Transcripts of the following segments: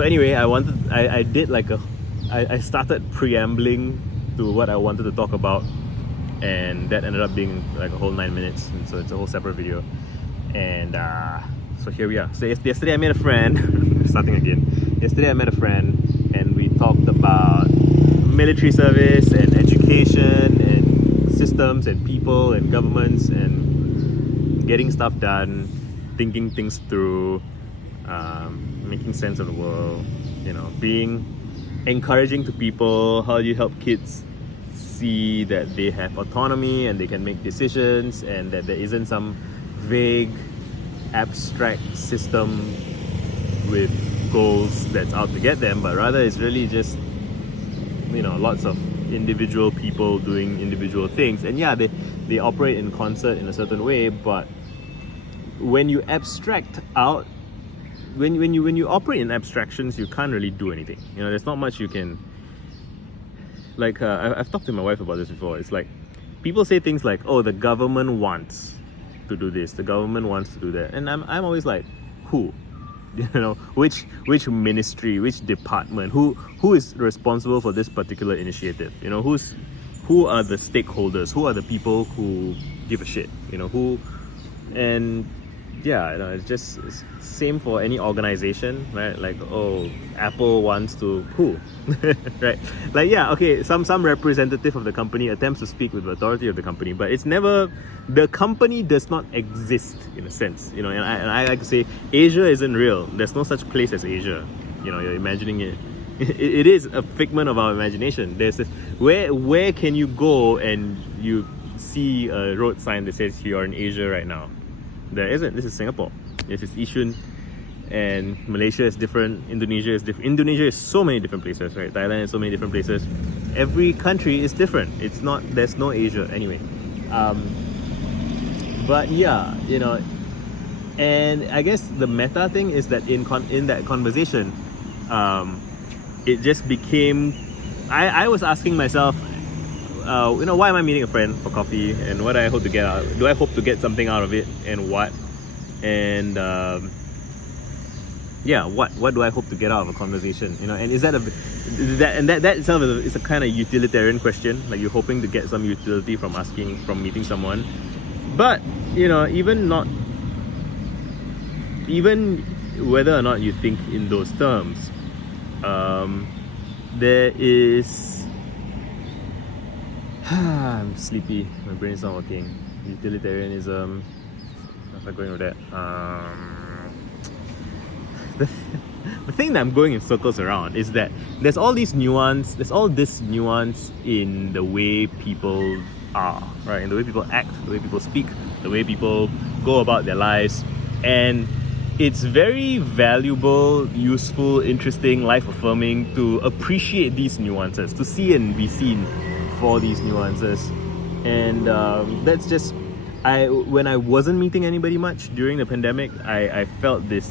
So anyway, I did like I started preambling to what I wanted to talk about, and that ended up being like a whole 9 minutes, and so it's a whole separate video. And so here we are. So yesterday I met a friend. Starting again. Yesterday I met a friend, and we talked about military service and education and systems and people and governments and getting stuff done, thinking things through, making sense of the world, being encouraging to people. How do you help kids see that they have autonomy and they can make decisions, and that there isn't some vague abstract system with goals that's out to get them, but rather it's really just lots of individual people doing individual things. And yeah, they operate in concert in a certain way, but when you abstract out, when you operate in abstractions, you can't really do anything. There's not much you can, like I've talked to my wife about this before. It's like people say things like, oh, the government wants to do this, the government wants to do that, and I'm always like, who? Which ministry, which department, who is responsible for this particular initiative? Who are the stakeholders? Who are the people who give a shit? Who? And yeah, it's same for any organization, right? Like, oh, Apple wants to who? Right? Like, yeah, okay, some representative of the company attempts to speak with the authority of the company, but it's never, the company does not exist in a sense, and I like to say Asia isn't real. There's no such place as Asia. You're imagining it. It is a figment of our imagination. There's this, where can you go and you see a road sign that says you're in Asia right now? There isn't. This is Singapore. This is Yishun, and Malaysia is different. Indonesia is different. Indonesia is so many different places, right? Thailand is so many different places. Every country is different. It's not. There's no Asia anyway. But yeah, and I guess the meta thing is that in that conversation, it just became. I was asking myself, why am I meeting a friend for coffee, and what do I hope to get out? Do I hope to get something out of it, and what? And what do I hope to get out of a conversation? And is that that itself is a kind of utilitarian question, like you're hoping to get some utility from meeting someone. But even whether or not you think in those terms, there is. I'm sleepy. My brain's not working. Utilitarianism. I'm not going with that. The thing that I'm going in circles around is that there's all this nuance in the way people are, right? In the way people act, the way people speak, the way people go about their lives, and it's very valuable, useful, interesting, life-affirming to appreciate these nuances, to see and be seen for these nuances. And that's just, when I wasn't meeting anybody much during the pandemic, I felt this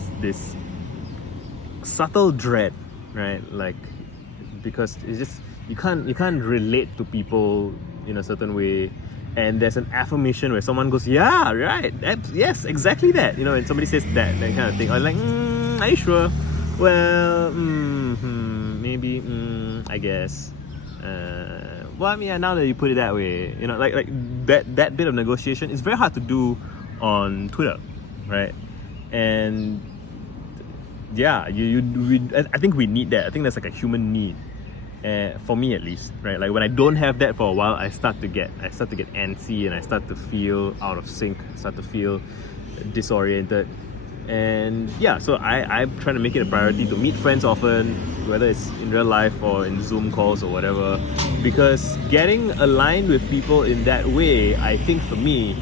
subtle dread, right? Like, because it's just you can't relate to people in a certain way, and there's an affirmation where someone goes, yeah, right, yes, exactly that, and somebody says that kind of thing. I'm like, are you sure? Well, maybe, I guess. Well, I mean, now that you put it that way, like that bit of negotiation is very hard to do on Twitter, right? And yeah, I think we need that. I think that's like a human need, for me at least, right? Like when I don't have that for a while, I start to get antsy, and I start to feel out of sync. I start to feel disoriented. And yeah, so I'm trying to make it a priority to meet friends often, whether it's in real life or in Zoom calls or whatever, because getting aligned with people in that way, I think for me,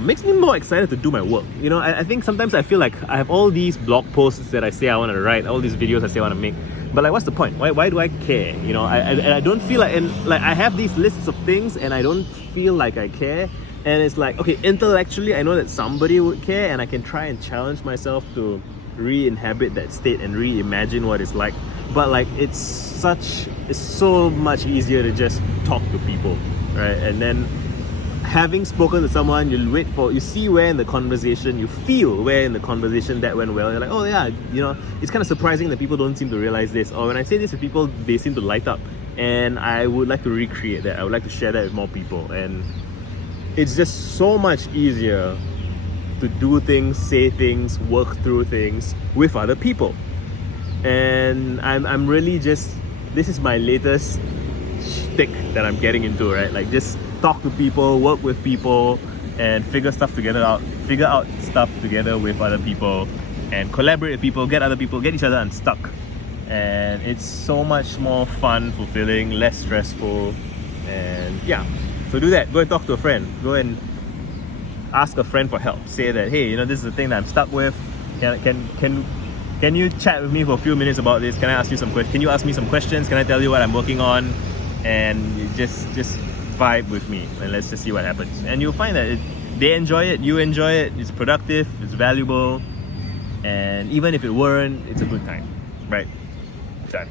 makes me more excited to do my work. I think sometimes I feel like I have all these blog posts that I say I want to write, all these videos I say I want to make, but like, what's the point? Why do I care? I don't feel like, and like I have these lists of things and I don't feel like I care. And it's like, okay, intellectually I know that somebody would care, and I can try and challenge myself to re-inhabit that state and reimagine what it's like. But like, it's so much easier to just talk to people, right? And then having spoken to someone, you see where in the conversation, you feel where in the conversation that went well. You're like, oh yeah, it's kind of surprising that people don't seem to realize this. Or when I say this to people, they seem to light up. And I would like to recreate that. I would like to share that with more people. And it's just so much easier to do things, say things, work through things with other people. And I'm really just, this is my latest shtick that I'm getting into, right? Like, just talk to people, work with people, and figure out stuff together with other people, and collaborate with people, get each other unstuck. And it's so much more fun, fulfilling, less stressful. And yeah, so do that. Go and talk to a friend. Go and ask a friend for help. Say that, hey, this is the thing that I'm stuck with. Can you chat with me for a few minutes about this? Can I ask you some questions? Can you ask me some questions? Can I tell you what I'm working on? And just vibe with me, and let's just see what happens. And you'll find that they enjoy it, you enjoy it, it's productive, it's valuable, and even if it weren't, it's a good time, right? Done.